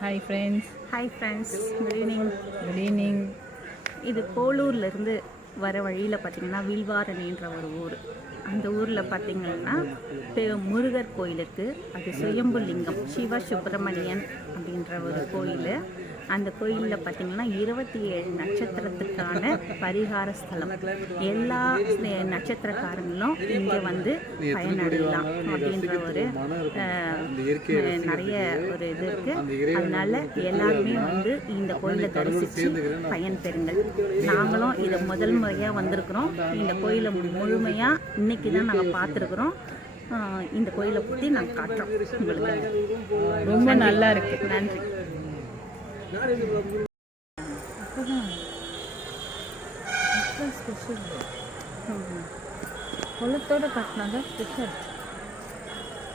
Hi friends. Good evening. இது போலூர்லேருந்து வர வழியில் பார்த்திங்கன்னா வில்வாரணின்ற ஒரு ஊர். அந்த ஊரில் பார்த்திங்கன்னா முருகர் கோயில் இருக்குது. அது சுயம்பு லிங்கம் சிவ சுப்பிரமணியன் அப்படின்ற ஒரு கோயில். அந்த கோயிலில் பார்த்திங்கன்னா 27 நட்சத்திரத்துக்கான பரிகார ஸ்தலம். எல்லா நட்சத்திரக்காரங்களும் இங்கே வந்து பயனடையலாம் அப்படின்ற ஒரு நிறைய ஒரு இது இருக்குது. அதனால் எல்லாருமே வந்து இந்த கோயிலை தரிசித்து பயன் பெறுங்கள். நாங்களும் இதை முதல் முறையாக வந்திருக்கிறோம். இந்த கோயிலை முழுமையாக இன்றைக்கி தான் நாங்கள் பார்த்துருக்குறோம். இந்த கோயிலை பற்றி நாங்கள் காட்டுறோம் உங்களுக்கு. ரொம்ப நல்லா இருக்குது. நன்றி. குளத்தோட கட்டினாங்க ஸ்பெஷல்.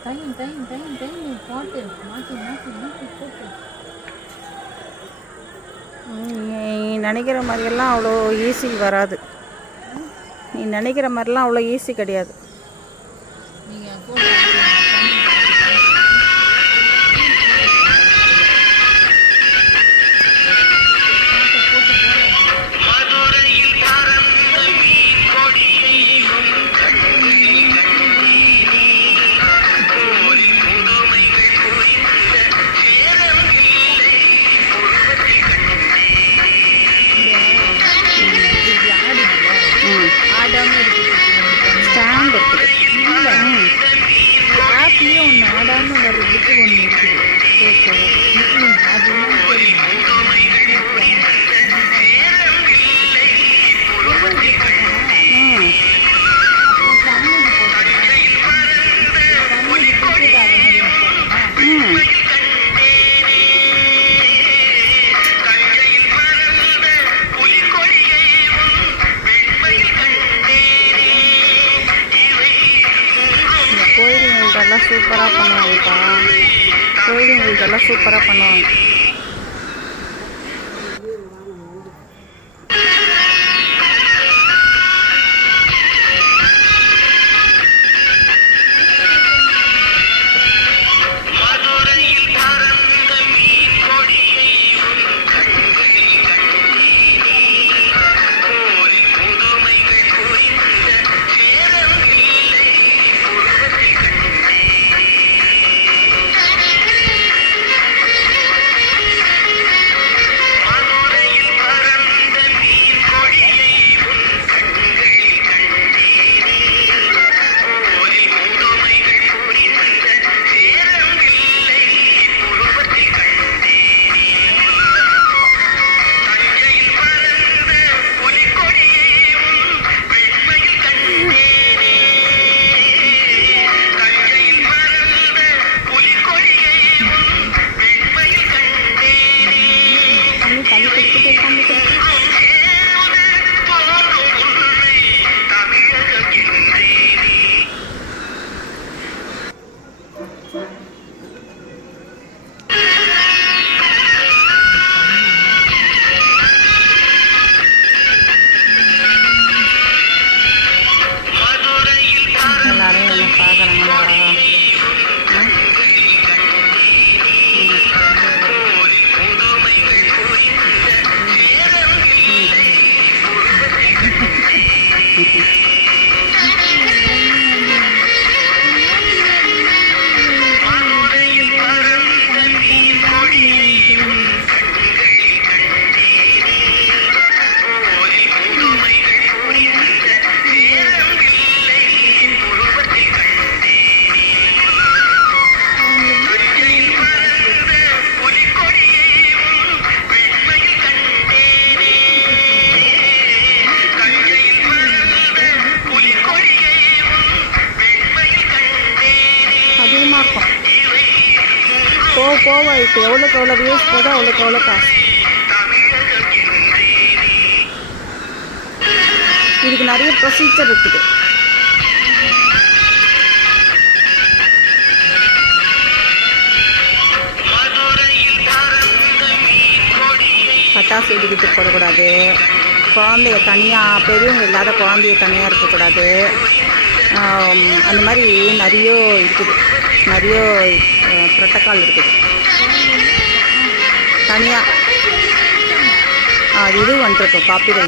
டைம் பாட்டு மாற்றி போட்டு. நீ நினைக்கிற மாதிரியெல்லாம் அவ்வளோ ஈஸி வராது. நீ நினைக்கிற மாதிரிலாம் அவ்வளோ ஈஸி கிடையாது. ஸ்டாண்ட் இருக்குது. இல்லை ஆப்லேயே ஒன்று ஆடான்னு வர்றதுக்கு ஒன்று இருக்குது. அது கோயிலுங்கள்டெல்லாம் சூப்பராக பண்ணுவாங்கப்பா. கோயிலுங்கள்டெல்லாம் சூப்பராக பண்ணுவாங்க. எல்லாரும் என்ன பார்க்குறாங்களா? அதிகமாக இருக்கும். போக இப்போ எவ்வளோக்கு எவ்வளோ வியூஸ் போதோ அவ்வளோக்கு எவ்வளோ காசு. இதுக்கு நிறைய ப்ரொசீஜர் இருக்குது. பட்டாசு வெடிக்கிட்டு போடக்கூடாது. குழந்தைய தனியாக, பெரியவங்க இல்லாத குழந்தைய தனியாக இருக்கக்கூடாது. அந்த மாதிரி நிறைய இருக்குது. நிறைய புரோட்டோக்கால் இருக்குது தனியாக இது வந்துருக்கும் காப்பி ரைட்.